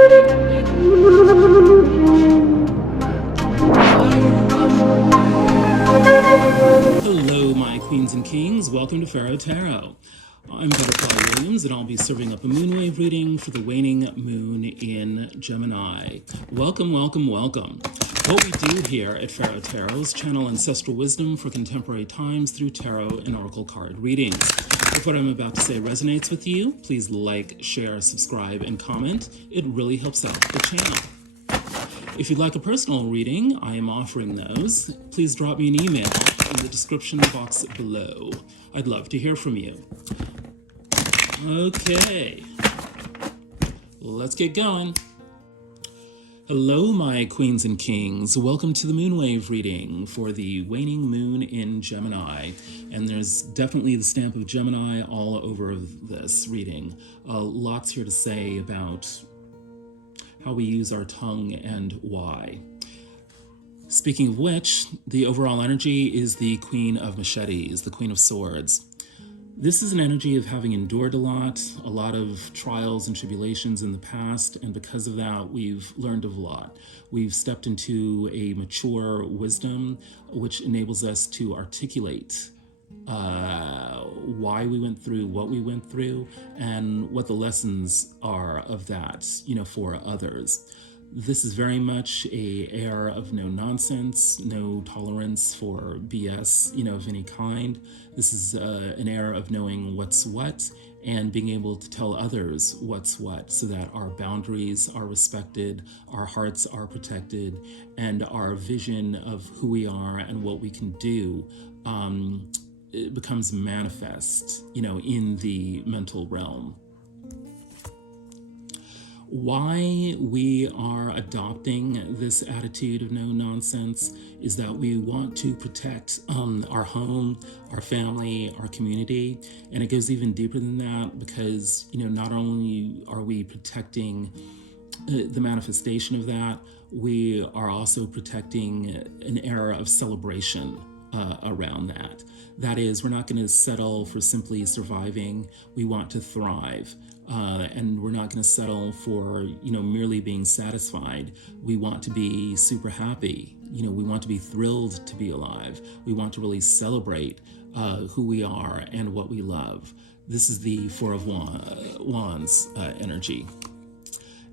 Hello, my queens and kings. Welcome to Pharaoh Tarot. I'm Butterfly Williams, and I'll be serving up a moonwave reading for the waning moon in Gemini. Welcome, welcome, welcome. What we do here at Pharaoh Tarot is channel ancestral wisdom for contemporary times through tarot and oracle card readings. If what I'm about to say resonates with you, please like, share, subscribe, and comment. It really helps out the channel. If you'd like a personal reading, I am offering those. Please drop me an email in the description box below. I'd love to hear from you. Okay, let's get going. Hello, my queens and kings. Welcome to the moonwave reading for the waning moon in Gemini. And there's definitely the stamp of Gemini all over this reading. Lots here to say about how we use our tongue and why. Speaking of which, the overall energy is the Queen of Machetes, the Queen of Swords. This is an energy of having endured a lot of trials and tribulations in the past, and because of that, we've learned a lot. We've stepped into a mature wisdom, which enables us to articulate why we went through what we went through and what the lessons are of that, for others. This is very much an air of no nonsense, no tolerance for BS, of any kind. This is an air of knowing what's what and being able to tell others what's what so that our boundaries are respected, our hearts are protected, and our vision of who we are and what we can do it becomes manifest, in the mental realm. Why we are adopting this attitude of no nonsense is that we want to protect our home, our family, our community, and it goes even deeper than that because, not only are we protecting the manifestation of that, we are also protecting an era of celebration around that. That is, we're not going to settle for simply surviving. We want to thrive. And we're not going to settle for, merely being satisfied. We want to be super happy. We want to be thrilled to be alive. We want to really celebrate who we are and what we love. This is the Four of Wands energy.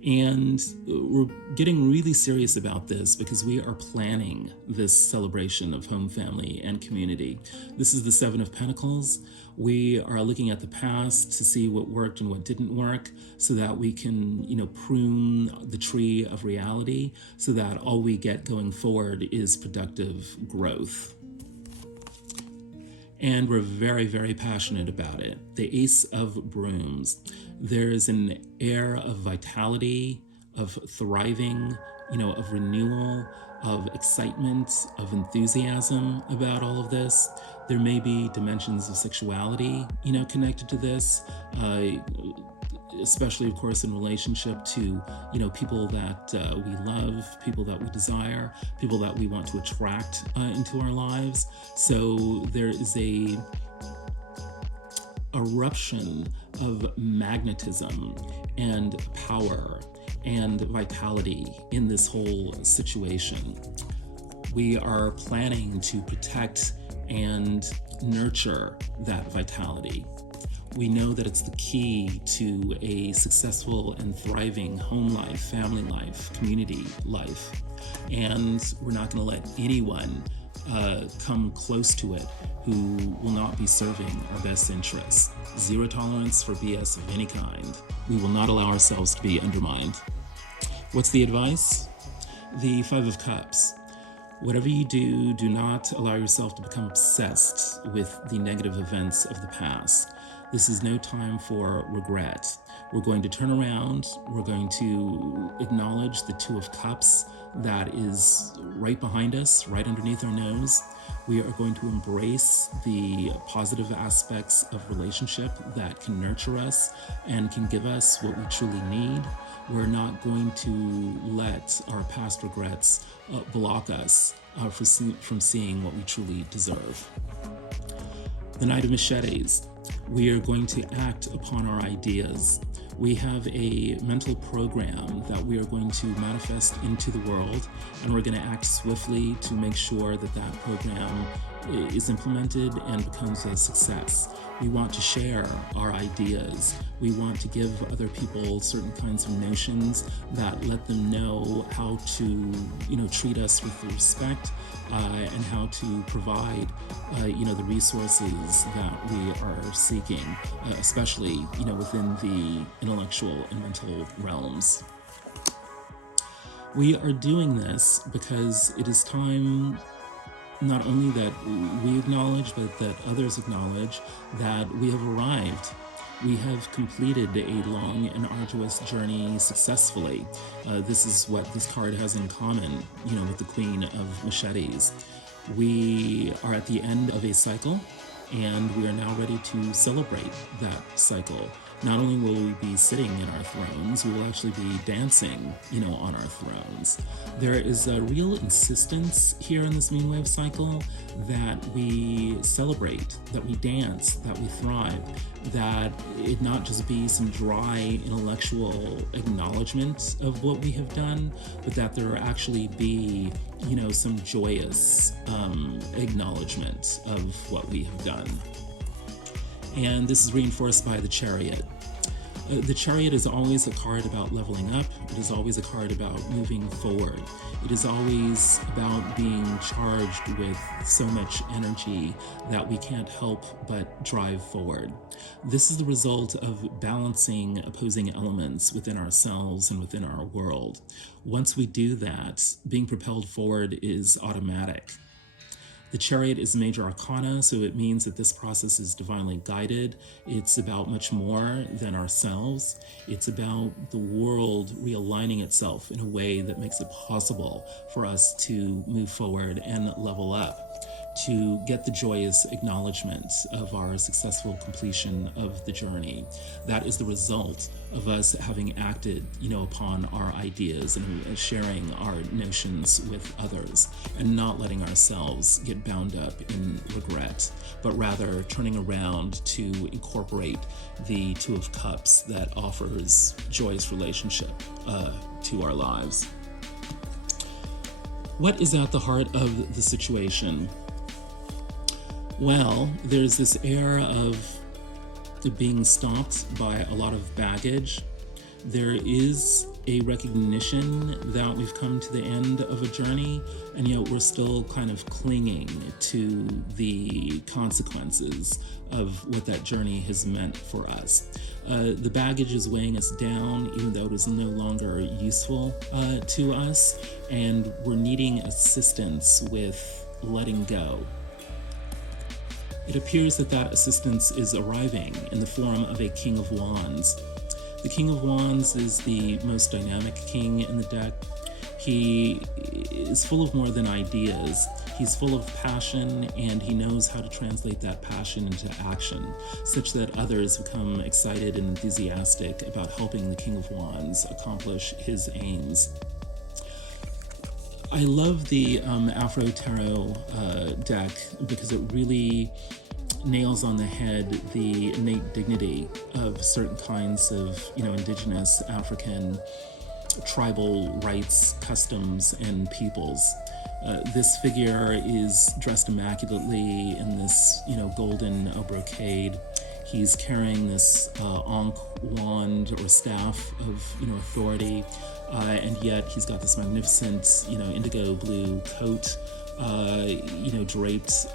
And we're getting really serious about this because we are planning this celebration of home, family, and community. This is the Seven of Pentacles. We are looking at the past to see what worked and what didn't work so that we can, prune the tree of reality so that all we get going forward is productive growth. And we're very, very passionate about it. The Ace of Brooms. There is an air of vitality, of thriving, of renewal, of excitement, of enthusiasm about all of this. There may be dimensions of sexuality, connected to this, especially, of course, in relationship to, people that we love, people that we desire, people that we want to attract into our lives. So there is a eruption of magnetism and power and vitality in this whole situation. We are planning to protect and nurture that vitality. We know that it's the key to a successful and thriving home life, family life, community life. And we're not going to let anyone come close to it who will not be serving our best interests. Zero tolerance for BS of any kind. We will not allow ourselves to be undermined. What's the advice? The Five of Cups. Whatever you do, do not allow yourself to become obsessed with the negative events of the past. This is no time for regret. We're going to turn around. We're going to acknowledge the Two of Cups that is right behind us, right underneath our nose. We are going to embrace the positive aspects of relationship that can nurture us and can give us what we truly need. We're not going to let our past regrets block us from seeing what we truly deserve. The Knight of Machetes. We are going to act upon our ideas. We have a mental program that we are going to manifest into the world, and we're going to act swiftly to make sure that that program is implemented and becomes a success. We want to share our ideas. We want to give other people certain kinds of notions that let them know how to, treat us with respect, and how to provide, the resources that we are seeking, especially, within the intellectual and mental realms. We are doing this because it is time not only that we acknowledge, but that others acknowledge that we have arrived. We have completed a long and arduous journey successfully. This is what this card has in common, with the Queen of Machetes. We are at the end of a cycle, and we are now ready to celebrate that cycle. Not only will we be sitting in our thrones, we will actually be dancing, on our thrones. There is a real insistence here in this Moonwave cycle that we celebrate, that we dance, that we thrive, that it not just be some dry intellectual acknowledgement of what we have done, but that there actually be, some joyous acknowledgement of what we have done. And this is reinforced by the Chariot. The Chariot is always a card about leveling up. It is always a card about moving forward. It is always about being charged with so much energy that we can't help but drive forward. This is the result of balancing opposing elements within ourselves and within our world. Once we do that, being propelled forward is automatic. The Chariot is major arcana, so it means that this process is divinely guided. It's about much more than ourselves. It's about the world realigning itself in a way that makes it possible for us to move forward and level up, to get the joyous acknowledgement of our successful completion of the journey. That is the result of us having acted, upon our ideas and sharing our notions with others, and not letting ourselves get bound up in regret, but rather turning around to incorporate the Two of Cups that offers joyous relationship to our lives. What is at the heart of the situation? Well, there's this air of being stopped by a lot of baggage. There is a recognition that we've come to the end of a journey, and yet we're still kind of clinging to the consequences of what that journey has meant for us. The baggage is weighing us down, even though it is no longer useful to us, and we're needing assistance with letting go. It appears that that assistance is arriving in the form of a King of Wands. The King of Wands is the most dynamic king in the deck. He is full of more than ideas. He's full of passion, and he knows how to translate that passion into action, such that others become excited and enthusiastic about helping the King of Wands accomplish his aims. I love the Afro Tarot deck because it really nails on the head the innate dignity of certain kinds of, indigenous African tribal rights, customs, and peoples. This figure is dressed immaculately in this, golden brocade. He's carrying this ankh wand or staff of, authority, and yet he's got this magnificent, indigo blue coat, draped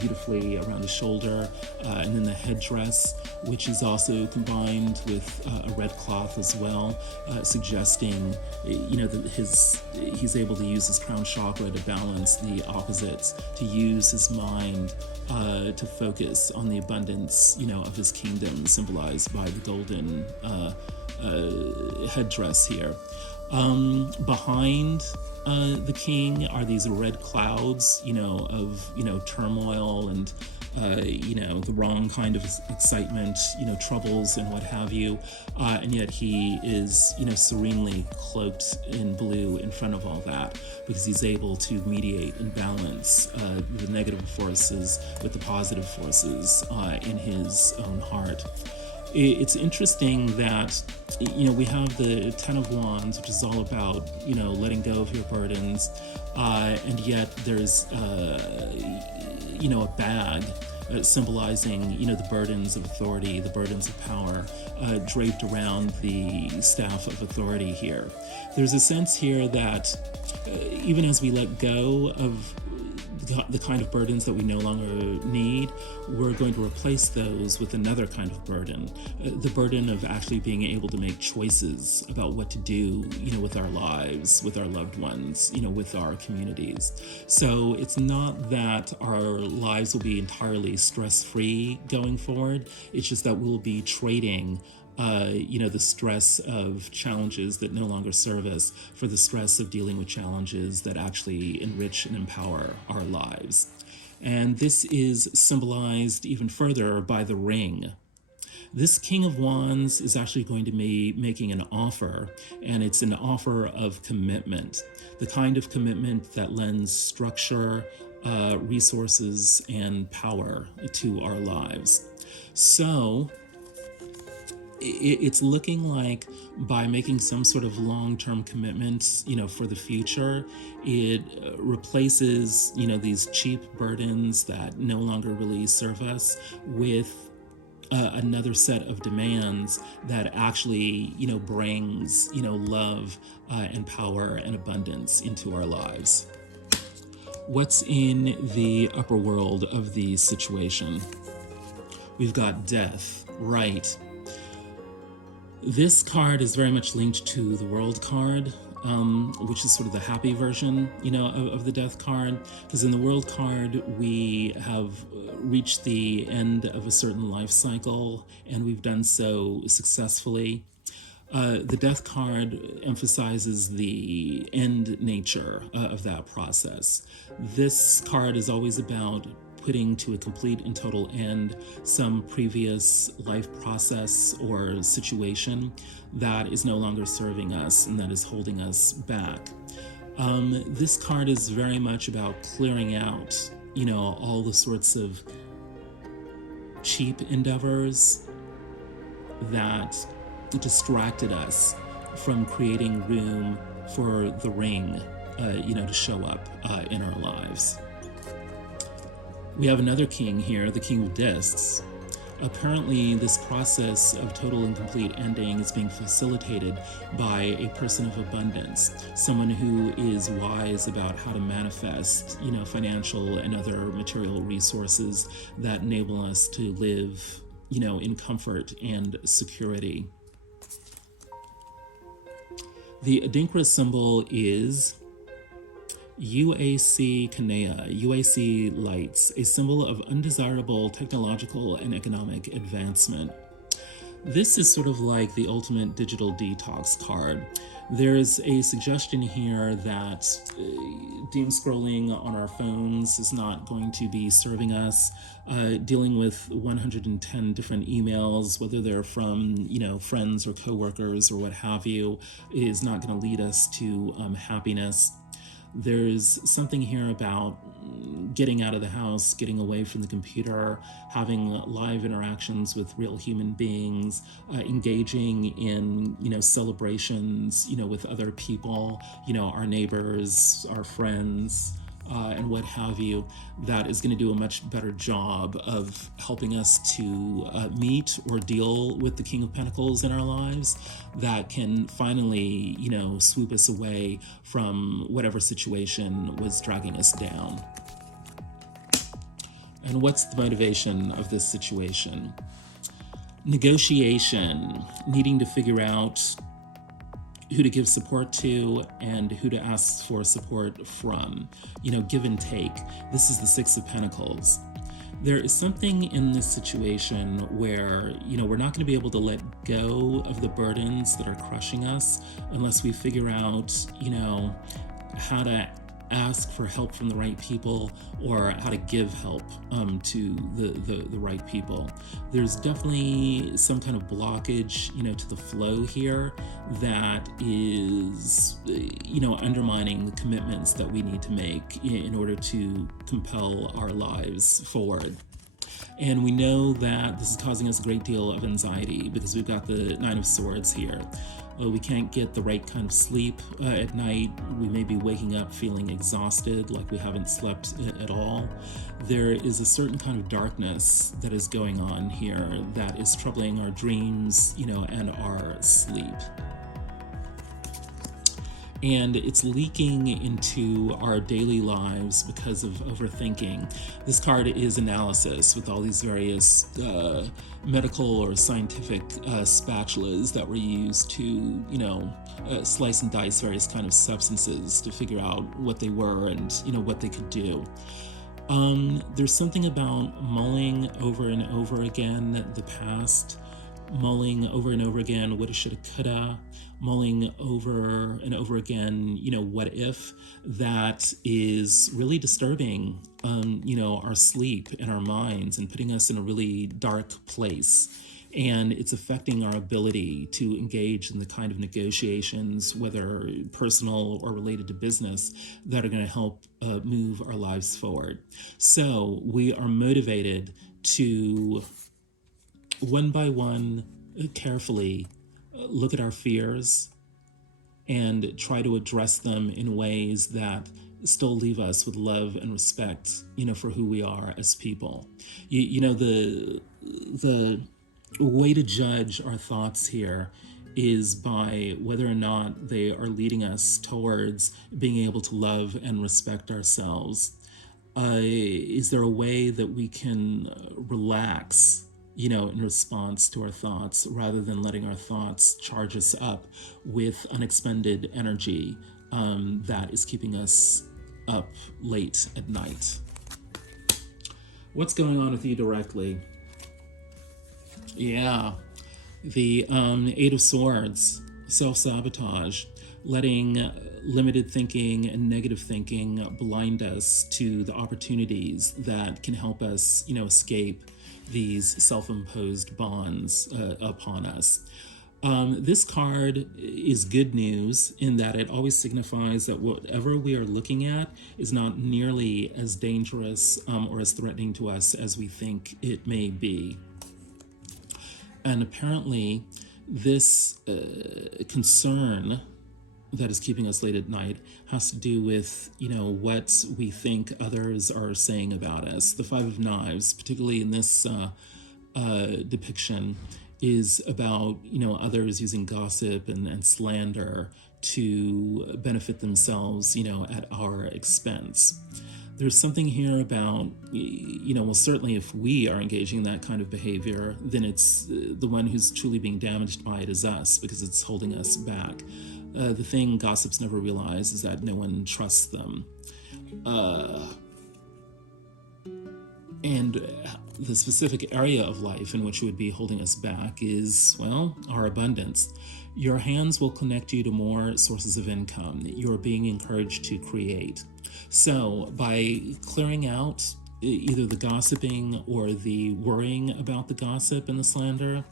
beautifully around his shoulder, and then the headdress, which is also combined with a red cloth as well, suggesting, that he's able to use his crown chakra to balance the opposites, to use his mind to focus on the abundance, of his kingdom, symbolized by the golden headdress here. Behind the king are these red clouds, of, turmoil and, the wrong kind of excitement, troubles and what have you. And yet he is, serenely cloaked in blue in front of all that, because he's able to mediate and balance the negative forces with the positive forces in his own heart. it's interesting that, we have the Ten of Wands, which is all about, letting go of your burdens, and yet there's, a bag symbolizing, the burdens of authority, the burdens of power, draped around the staff of authority here. There's a sense here that even as we let go of the kind of burdens that we no longer need, we're going to replace those with another kind of burden, the burden of actually being able to make choices about what to do, with our lives, with our loved ones, with our communities. So it's not that our lives will be entirely stress-free going forward. It's just that we'll be trading the stress of challenges that no longer serve us for the stress of dealing with challenges that actually enrich and empower our lives. And this is symbolized even further by the ring. This King of Wands is actually going to be making an offer, and it's an offer of commitment, the kind of commitment that lends structure, resources, and power to our lives. So it's looking like by making some sort of long-term commitment, for the future, it replaces, these cheap burdens that no longer really serve us with another set of demands that actually, brings, love and power and abundance into our lives. What's in the upper world of the situation? We've got death, right? This card is very much linked to the World card, which is sort of the happy version, of the Death card. Because in the World card, we have reached the end of a certain life cycle, and we've done so successfully. The Death card emphasizes the end nature of that process. This card is always about putting to a complete and total end some previous life process or situation that is no longer serving us and that is holding us back. This card is very much about clearing out, all the sorts of cheap endeavors that distracted us from creating room for the ring, to show up in our lives. We have another king here, the King of Discs. Apparently, this process of total and complete ending is being facilitated by a person of abundance, someone who is wise about how to manifest, financial and other material resources that enable us to live, in comfort and security. The Adinkra symbol is UAC Kanea, UAC lights, a symbol of undesirable technological and economic advancement. This is sort of like the ultimate digital detox card. There's a suggestion here that doom scrolling on our phones is not going to be serving us. Dealing with 110 different emails, whether they're from, friends or coworkers or what have you, is not going to lead us to happiness. There's something here about getting out of the house, getting away from the computer, having live interactions with real human beings, engaging in, celebrations, with other people, our neighbors, our friends, and what have you, that is going to do a much better job of helping us to meet or deal with the King of Pentacles in our lives, that can finally, swoop us away from whatever situation was dragging us down. And what's the motivation of this situation? Negotiation, needing to figure out who to give support to and who to ask for support from, give and take. This is the Six of Pentacles. There is something in this situation where, we're not going to be able to let go of the burdens that are crushing us unless we figure out, how to ask for help from the right people or how to give help to the right people. There's definitely some kind of blockage, to the flow here that is, undermining the commitments that we need to make in order to compel our lives forward. And we know that this is causing us a great deal of anxiety because we've got the Nine of Swords here. We can't get the right kind of sleep at night. We may be waking up feeling exhausted, like we haven't slept at all. There is a certain kind of darkness that is going on here that is troubling our dreams, and our sleep. And it's leaking into our daily lives because of overthinking. This card is analysis with all these various medical or scientific spatulas that were used to, slice and dice various kind of substances to figure out what they were and, what they could do. There's something about mulling over and over again the past, mulling over and over again woulda, shoulda, coulda, mulling over and over again, what if, that is really disturbing, our sleep and our minds and putting us in a really dark place. And it's affecting our ability to engage in the kind of negotiations, whether personal or related to business, that are going to help move our lives forward. So we are motivated to, one by one, carefully look at our fears and try to address them in ways that still leave us with love and respect, for who we are as people. The way to judge our thoughts here is by whether or not they are leading us towards being able to love and respect ourselves. Is there a way that we can relax, in response to our thoughts, rather than letting our thoughts charge us up with unexpended energy that is keeping us up late at night? What's going on with you directly? Yeah, the Eight of Swords, self-sabotage, letting limited thinking and negative thinking blind us to the opportunities that can help us, escape these self-imposed bonds upon us. This card is good news in that it always signifies that whatever we are looking at is not nearly as dangerous or as threatening to us as we think it may be. And apparently this concern that is keeping us late at night has to do with, what we think others are saying about us. The Five of Knives, particularly in this depiction, is about, others using gossip and slander to benefit themselves, at our expense. There's something here about, certainly if we are engaging in that kind of behavior, then it's the one who's truly being damaged by it is us, because it's holding us back. The thing gossips never realize is that no one trusts them. And the specific area of life in which it would be holding us back is, our abundance. Your hands will connect you to more sources of income. You're being encouraged to create. So by clearing out either the gossiping or the worrying about the gossip and the slander,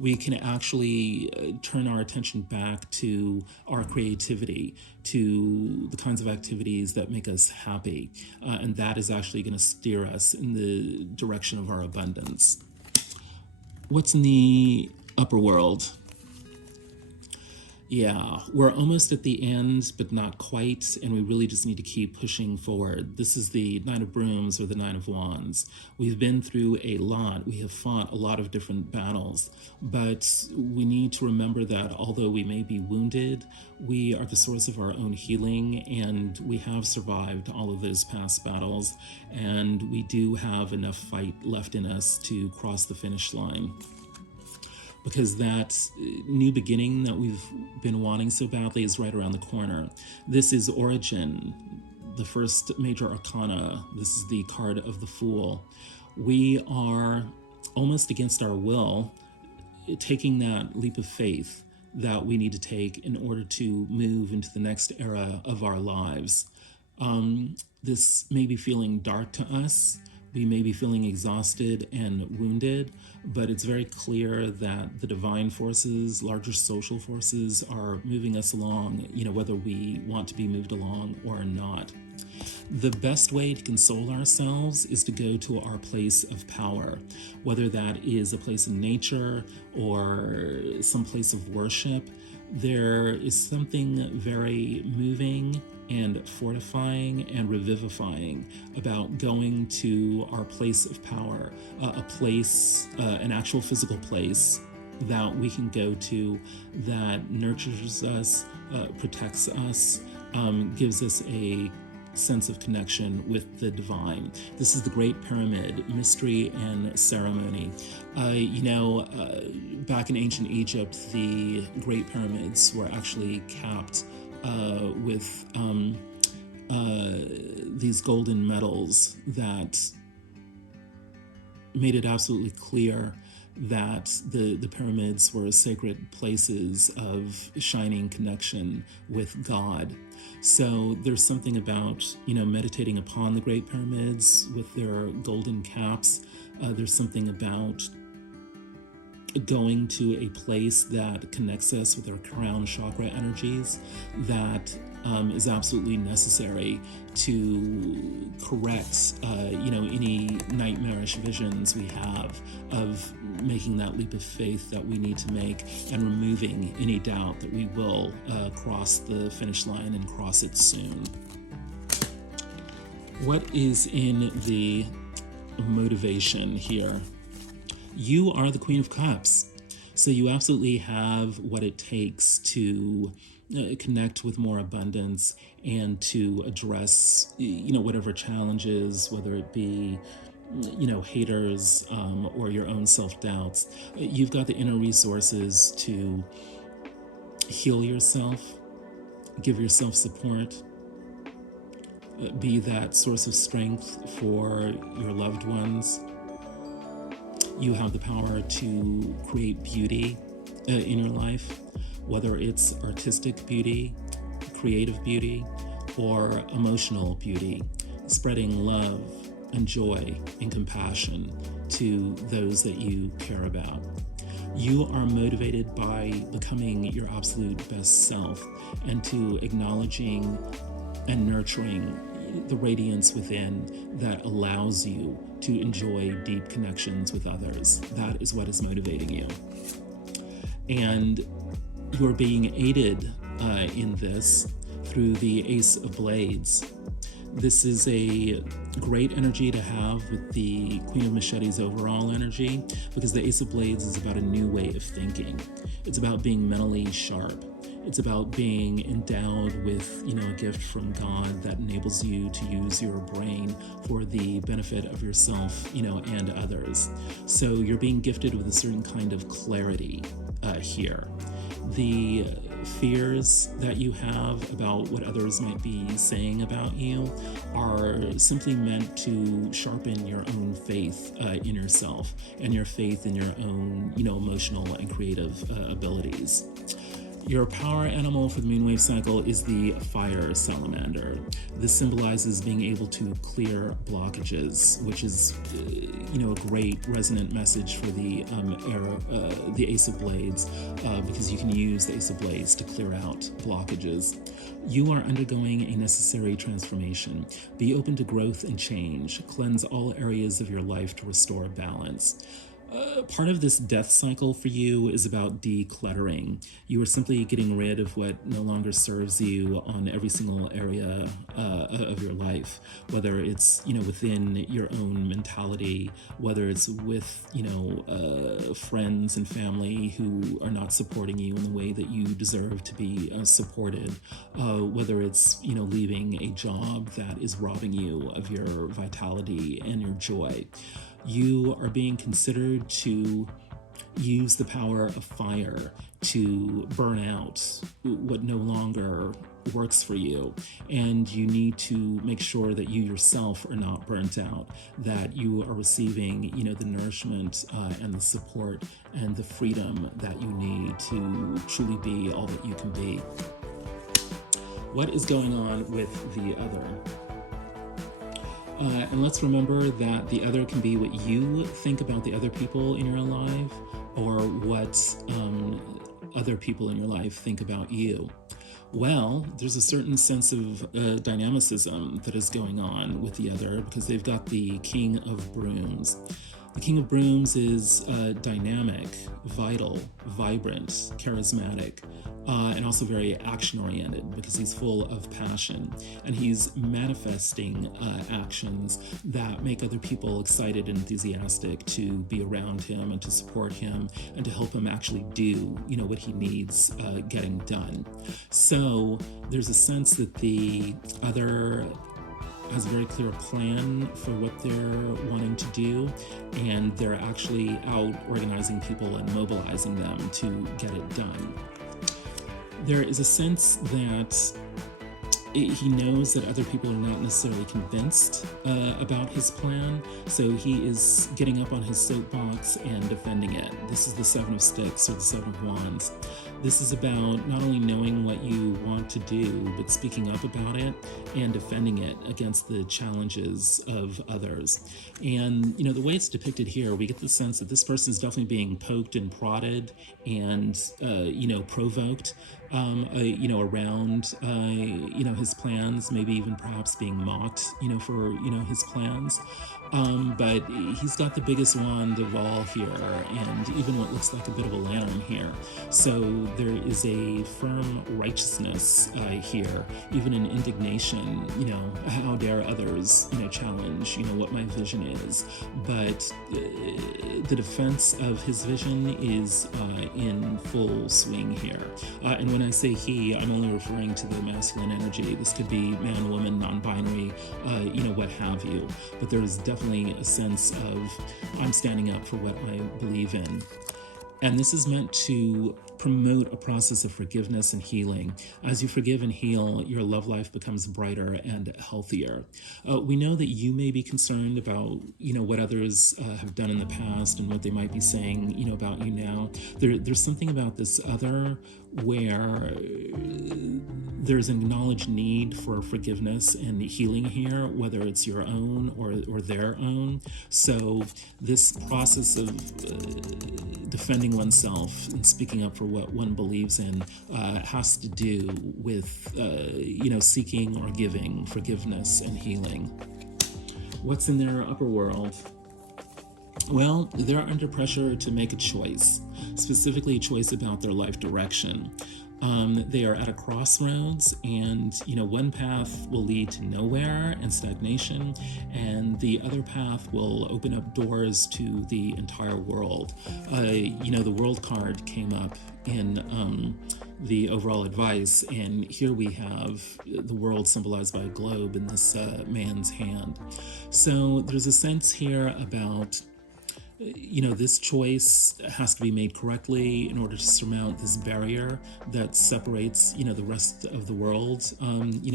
we can actually turn our attention back to our creativity, to the kinds of activities that make us happy. And that is actually going to steer us in the direction of our abundance. What's in the upper world? Yeah, we're almost at the end, but not quite, and we really just need to keep pushing forward. This is the Nine of Brooms or the Nine of Wands. We've been through a lot. We have fought a lot of different battles, but we need to remember that although we may be wounded, we are the source of our own healing, and we have survived all of those past battles, and we do have enough fight left in us to cross the finish line. Because that new beginning that we've been wanting so badly is right around the corner. This is Origin, the first major arcana. This is the card of the Fool. We are almost against our will taking that leap of faith that we need to take in order to move into the next era of our lives. This may be feeling dark to us. We may be feeling exhausted and wounded, but it's very clear that the divine forces, larger social forces, are moving us along, whether we want to be moved along or not. The best way to console ourselves is to go to our place of power, whether that is a place in nature or some place of worship. There is something very moving and fortifying and revivifying about going to our place of power, a place, an actual physical place that we can go to that nurtures us, protects us, gives us a sense of connection with the divine. This is the Great Pyramid, mystery and ceremony. Back in ancient Egypt, the Great Pyramids were actually capped with these golden medals that made it absolutely clear that the pyramids were sacred places of shining connection with God. So there's something about, meditating upon the Great Pyramids with their golden caps. There's something about going to a place that connects us with our crown chakra energies that is absolutely necessary to correct, any nightmarish visions we have of making that leap of faith that we need to make and removing any doubt that we will cross the finish line and cross it soon. What is in the motivation here? You are the Queen of Cups, so you absolutely have what it takes to connect with more abundance and to address, whatever challenges, whether it be, haters or your own self-doubts. You've got the inner resources to heal yourself, give yourself support, be that source of strength for your loved ones. You have the power to create beauty in your life, whether it's artistic beauty, creative beauty, or emotional beauty, spreading love and joy and compassion to those that you care about. You are motivated by becoming your absolute best self and to acknowledging and nurturing the radiance within that allows you to enjoy deep connections with others. That is what is motivating you. And you're being aided in this through the Ace of Blades. This is a great energy to have with the Queen of Machetes overall energy, because the Ace of Blades is about a new way of thinking. It's about being mentally sharp. It's about being endowed with, a gift from God that enables you to use your brain for the benefit of yourself, and others. So you're being gifted with a certain kind of clarity here. The fears that you have about what others might be saying about you are simply meant to sharpen your own faith in yourself and your faith in your own, emotional and creative abilities. Your power animal for the moonwave cycle is the fire salamander. This symbolizes being able to clear blockages, which is, a great resonant message for the Ace of Blades, because you can use the Ace of Blades to clear out blockages. You are undergoing a necessary transformation. Be open to growth and change. Cleanse all areas of your life to restore balance. Part of this death cycle for you is about decluttering. You are simply getting rid of what no longer serves you on every single area of your life, whether it's, within your own mentality, whether it's with, friends and family who are not supporting you in the way that you deserve to be supported, whether it's, leaving a job that is robbing you of your vitality and your joy. You are being considered to use the power of fire to burn out what no longer works for you. And you need to make sure that you yourself are not burnt out, that you are receiving, the nourishment and the support and the freedom that you need to truly be all that you can be. What is going on with the other? And let's remember that the other can be what you think about the other people in your life, or what other people in your life think about you. Well, there's a certain sense of dynamicism that is going on with the other because they've got the King of Brooms. The King of Brooms is dynamic, vital, vibrant, charismatic, and also very action-oriented because he's full of passion. And he's manifesting actions that make other people excited and enthusiastic to be around him and to support him and to help him actually do, what he needs getting done. So there's a sense that the other has a very clear plan for what they're wanting to do, and they're actually out organizing people and mobilizing them to get it done. There is a sense that he knows that other people are not necessarily convinced about his plan, so he is getting up on his soapbox and defending it. This is the Seven of Sticks or the Seven of Wands. This is about not only knowing what you want to do, but speaking up about it and defending it against the challenges of others. And, the way it's depicted here, we get the sense that this person is definitely being poked and prodded and, provoked, around, his plans, maybe even perhaps being mocked, for, his plans. But he's got the biggest wand of all here, and even what looks like a bit of a lantern here. So there is a firm righteousness here, even an indignation, how dare others, challenge, what my vision is. But the defense of his vision is in full swing here. And when I say he, I'm only referring to the masculine energy. This could be man, woman, non-binary, what have you. But there's definitely a sense of I'm standing up for what I believe in. And this is meant to promote a process of forgiveness and healing. As you forgive and heal, your love life becomes brighter and healthier. We know that you may be concerned about, what others have done in the past and what they might be saying, about you now. There's something about this other where there's an acknowledged need for forgiveness and healing here, whether it's your own or their own. So this process of defending oneself and speaking up for what one believes in has to do with, seeking or giving forgiveness and healing. What's in their upper world? Well, they're under pressure to make a choice, specifically a choice about their life direction. They are at a crossroads, and one path will lead to nowhere and stagnation, and the other path will open up doors to the entire world. The world card came up in the overall advice, and here we have the world symbolized by a globe in this man's hand. So there's a sense here about this choice has to be made correctly in order to surmount this barrier that separates, the rest of the world,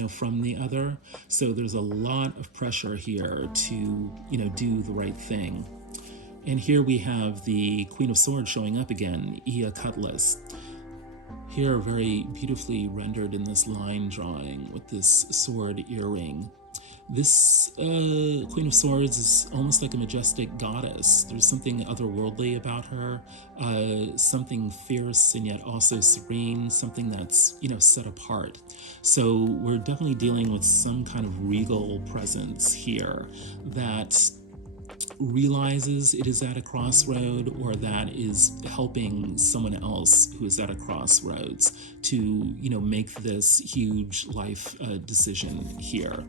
from the other. So there's a lot of pressure here to, do the right thing. And here we have the Queen of Swords showing up again, Ia Cutlass. Here, very beautifully rendered in this line drawing with this sword earring. This Queen of Swords is almost like a majestic goddess. There's something otherworldly about her, something fierce and yet also serene, something that's, set apart. So we're definitely dealing with some kind of regal presence here that realizes it is at a crossroad, or that is helping someone else who is at a crossroads to, make this huge life decision here.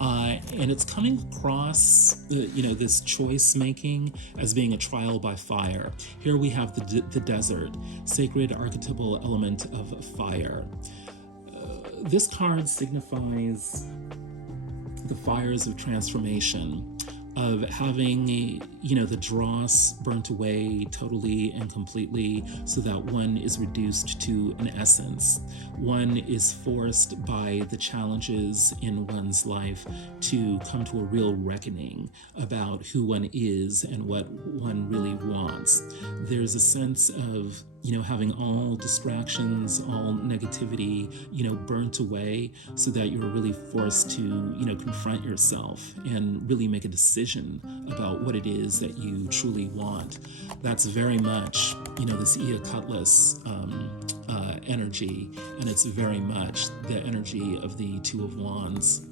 And it's coming across, this choice making as being a trial by fire. Here we have the desert, sacred archetypal element of fire. This card signifies the fires of transformation, of having, the dross burnt away totally and completely so that one is reduced to an essence. One is forced by the challenges in one's life to come to a real reckoning about who one is and what one really wants. There's a sense of having all distractions, all negativity, burnt away so that you're really forced to, confront yourself and really make a decision about what it is that you truly want. That's very much, this Ia Cutlass energy, and it's very much the energy of the Two of Wands.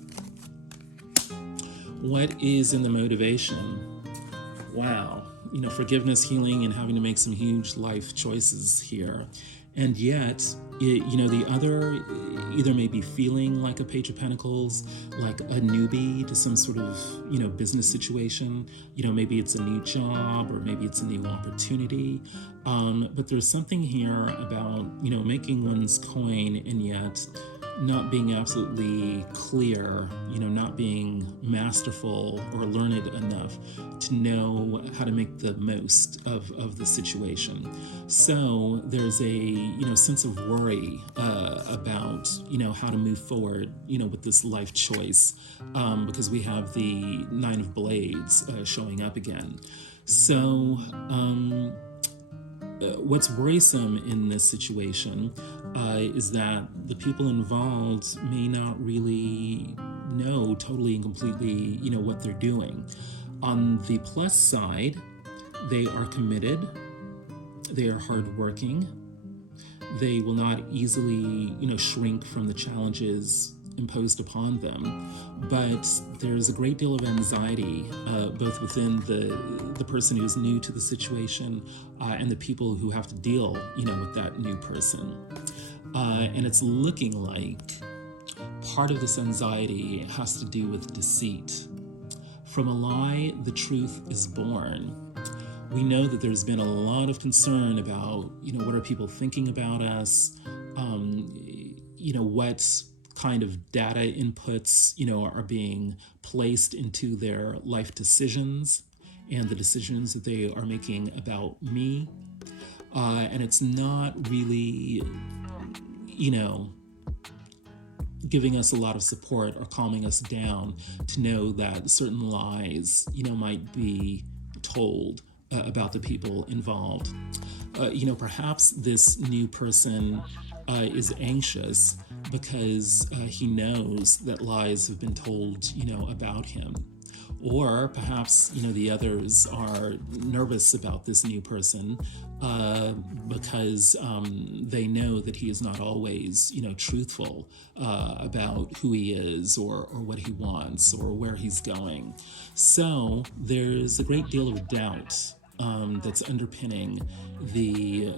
What is in the motivation? Wow. Forgiveness, healing, and having to make some huge life choices here. And yet, the other either may be feeling like a Page of Pentacles, like a newbie to some sort of, business situation. Maybe it's a new job, or maybe it's a new opportunity. But there's something here about, making one's coin and yet not being absolutely clear, not being masterful or learned enough to know how to make the most of the situation. So there's a, sense of worry about, how to move forward, with this life choice, because we have the Nine of Blades showing up again. So, what's worrisome in this situation is that the people involved may not really know totally and completely, what they're doing. On the plus side, they are committed, they are hardworking, they will not easily, shrink from the challenges imposed upon them, but there's a great deal of anxiety, both within the person who's new to the situation and the people who have to deal, with that new person. And it's looking like part of this anxiety has to do with deceit. From a lie, the truth is born. We know that there's been a lot of concern about, what are people thinking about us? What kind of data inputs, are being placed into their life decisions and the decisions that they are making about me. And it's not really, giving us a lot of support or calming us down to know that certain lies, might be told about the people involved. Perhaps this new person is anxious because he knows that lies have been told, about him. Or perhaps, the others are nervous about this new person because they know that he is not always, truthful about who he is or what he wants or where he's going. So there's a great deal of doubt that's underpinning the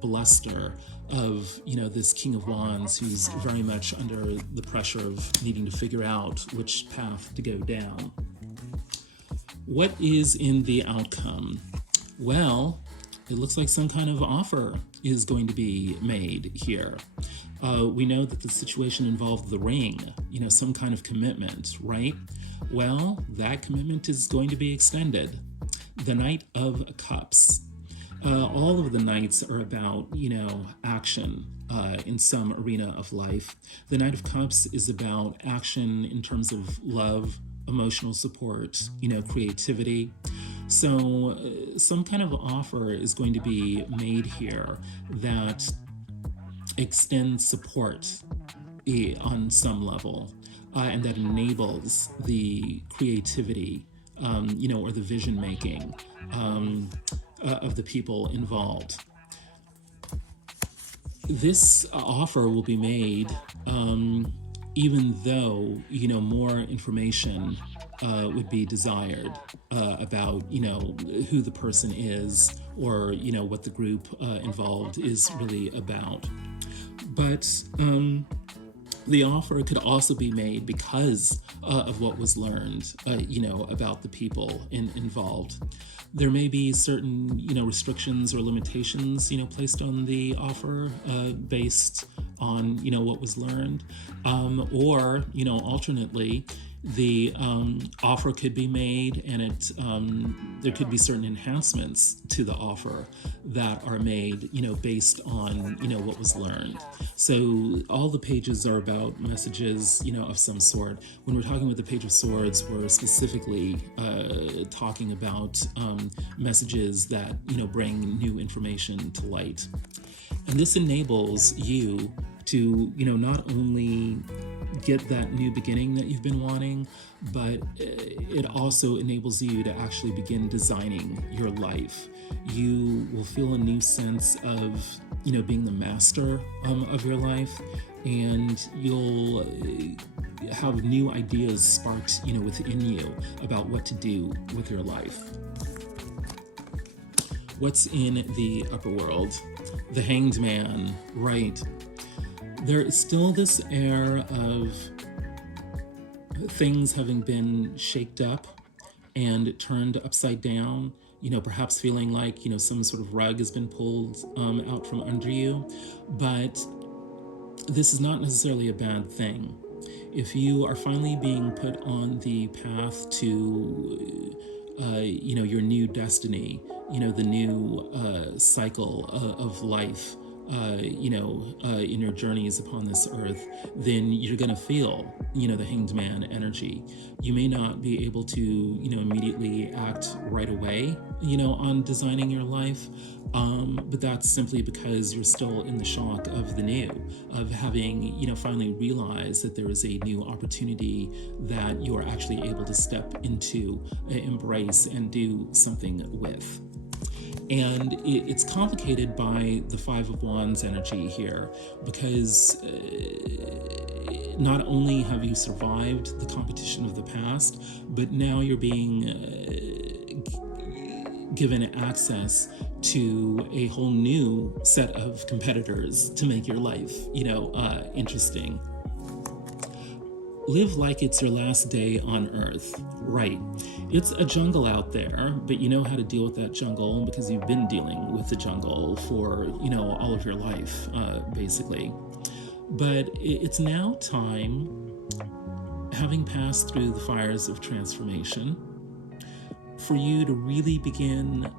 bluster of, this King of Wands, who's very much under the pressure of needing to figure out which path to go down. What is in the outcome? Well, it looks like some kind of offer is going to be made here. We know that the situation involved the ring, some kind of commitment, right? Well, that commitment is going to be extended. The Knight of Cups. All of the knights are about, action in some arena of life. The Knight of Cups is about action in terms of love, emotional support, creativity. So some kind of offer is going to be made here that extends support on some level, and that enables the creativity, or the vision making of the people involved. This offer will be made even though, more information would be desired about, who the person is or, what the group involved is really about. But the offer could also be made because of what was learned, about the people involved. There may be certain, restrictions or limitations, placed on the offer based on, what was learned. Or, alternately, the offer could be made and there could be certain enhancements to the offer that are made, based on, what was learned. So all the pages are about messages, of some sort. When we're talking about the Page of Swords, we're specifically talking about messages that, bring new information to light. And this enables you to, not only get that new beginning that you've been wanting, but it also enables you to actually begin designing your life. You will feel a new sense of being the master of your life, and you'll have new ideas sparked, within you about what to do with your life. What's in the upper world? The Hanged Man, right. There is still this air of things having been shaked up and turned upside down, perhaps feeling like, some sort of rug has been pulled out from under you. But this is not necessarily a bad thing. If you are finally being put on the path to, your new destiny, the new cycle of life, in your journeys upon this earth, then you're going to feel, the Hanged Man energy. You may not be able to, immediately act right away, on designing your life, but that's simply because you're still in the shock of the new, of having, finally realized that there is a new opportunity that you are actually able to step into, embrace, and do something with. And it's complicated by the Five of Wands energy here, because not only have you survived the competition of the past, but now you're being given access to a whole new set of competitors to make your life, interesting. Live like it's your last day on Earth. Right. It's a jungle out there, but you know how to deal with that jungle because you've been dealing with the jungle for, all of your life, basically. But it's now time, having passed through the fires of transformation, for you to really begin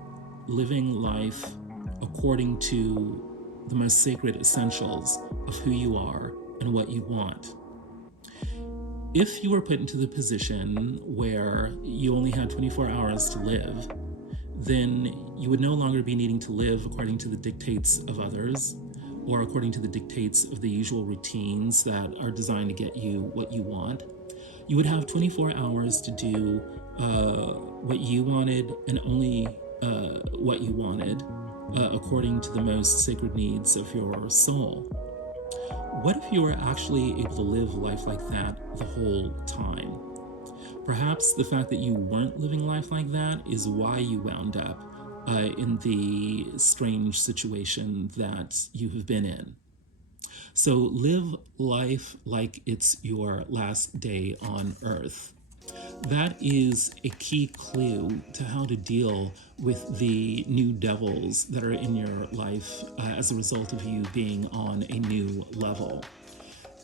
living life according to the most sacred essentials of who you are and what you want. If you were put into the position where you only had 24 hours to live, then you would no longer be needing to live according to the dictates of others or according to the dictates of the usual routines that are designed to get you what you want. You would have 24 hours to do what you wanted and only what you wanted according to the most sacred needs of your soul. What if you were actually able to live life like that the whole time? Perhaps the fact that you weren't living life like that is why you wound up in the strange situation that you have been in. So live life like it's your last day on Earth. That is a key clue to how to deal with the new devils that are in your life as a result of you being on a new level.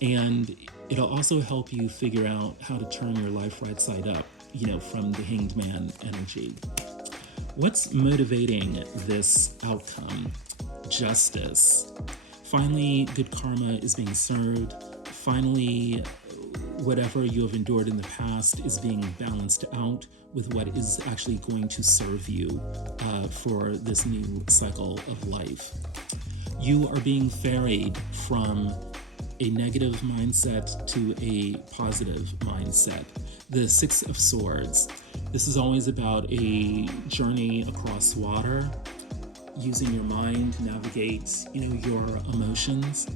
And it'll also help you figure out how to turn your life right side up, from the Hanged Man energy. What's motivating this outcome? Justice. Finally, good karma is being served. Finally, whatever you have endured in the past is being balanced out with what is actually going to serve you for this new cycle of life. You are being ferried from a negative mindset to a positive mindset. The Six of Swords. This is always about a journey across water, using your mind to navigate, your emotions.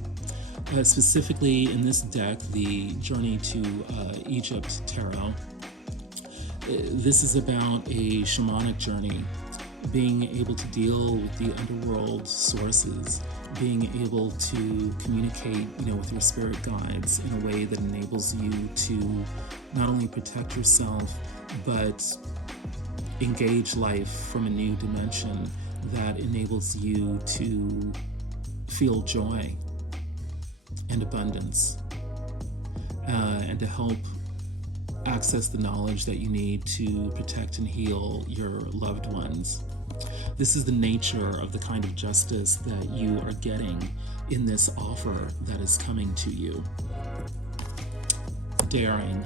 Specifically in this deck, the Journey to Egypt Tarot. This is about a shamanic journey, being able to deal with the underworld sources, being able to communicate, with your spirit guides in a way that enables you to not only protect yourself, but engage life from a new dimension that enables you to feel joy and abundance, and to help access the knowledge that you need to protect and heal your loved ones. This is the nature of the kind of justice that you are getting in this offer that is coming to you. Daring.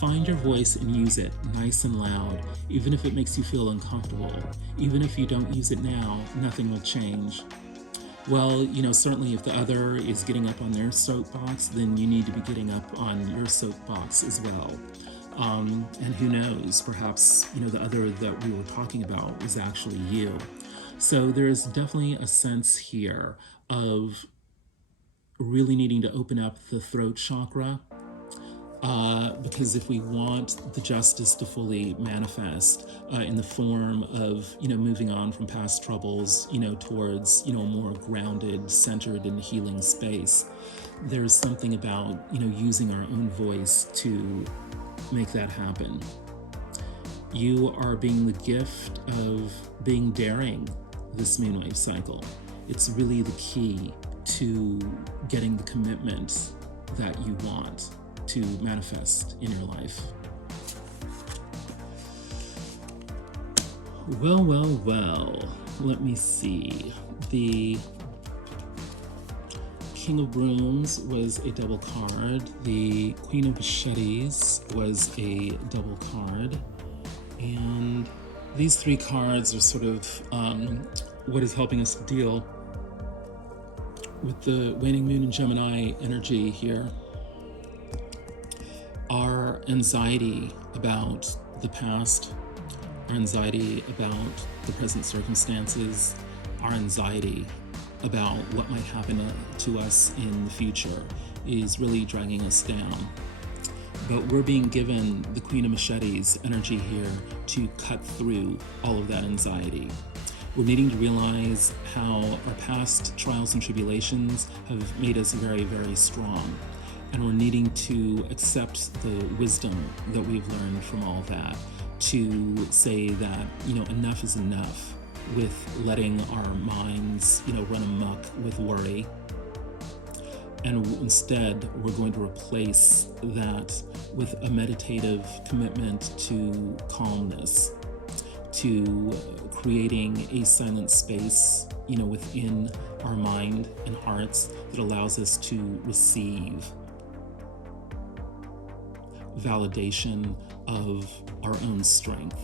Find your voice and use it nice and loud, even if it makes you feel uncomfortable. Even if you don't use it now, nothing will change. Well, certainly if the other is getting up on their soapbox, then you need to be getting up on your soapbox as well. And who knows, perhaps, the other that we were talking about was actually you. So there's definitely a sense here of really needing to open up the throat chakra, because if we want the justice to fully manifest in the form of, moving on from past troubles, towards, a more grounded, centered, and healing space, there's something about, using our own voice to make that happen. You are being the gift of being daring this moonwave cycle. It's really the key to getting the commitment that you want to manifest in your life. Well, let me see. The King of Brooms was a double card. The Queen of Machetes was a double card. And these three cards are sort of what is helping us deal with the waning moon and Gemini energy here. Our anxiety about the past, our anxiety about the present circumstances, our anxiety about what might happen to us in the future is really dragging us down. But we're being given the Queen of Machetes energy here to cut through all of that anxiety. We're needing to realize how our past trials and tribulations have made us very, very strong. And we're needing to accept the wisdom that we've learned from all that, to say that, enough is enough with letting our minds, run amok with worry. And instead, we're going to replace that with a meditative commitment to calmness, to creating a silent space, within our mind and hearts that allows us to receive validation of our own strength.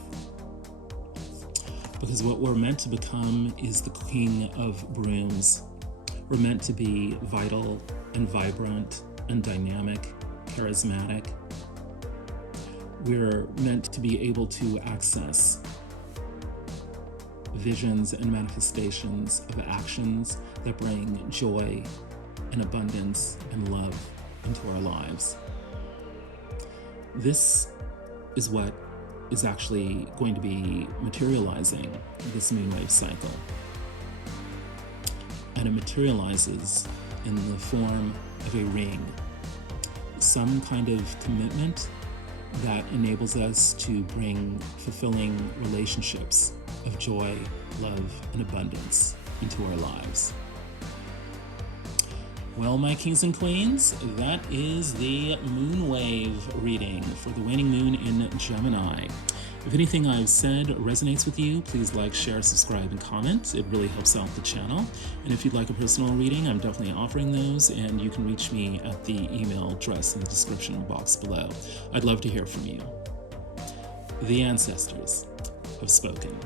Because what we're meant to become is the King of Brooms. We're meant to be vital and vibrant and dynamic, charismatic. We're meant to be able to access visions and manifestations of actions that bring joy and abundance and love into our lives. This is what is actually going to be materializing this moonwave cycle. And it materializes in the form of a ring, some kind of commitment that enables us to bring fulfilling relationships of joy, love, and abundance into our lives. Well, my kings and queens, that is the moonwave reading for the waning moon in Gemini. If anything I've said resonates with you, please like, share, subscribe, and comment. It really helps out the channel. And if you'd like a personal reading, I'm definitely offering those, and you can reach me at the email address in the description box below. I'd love to hear from you. The ancestors have spoken.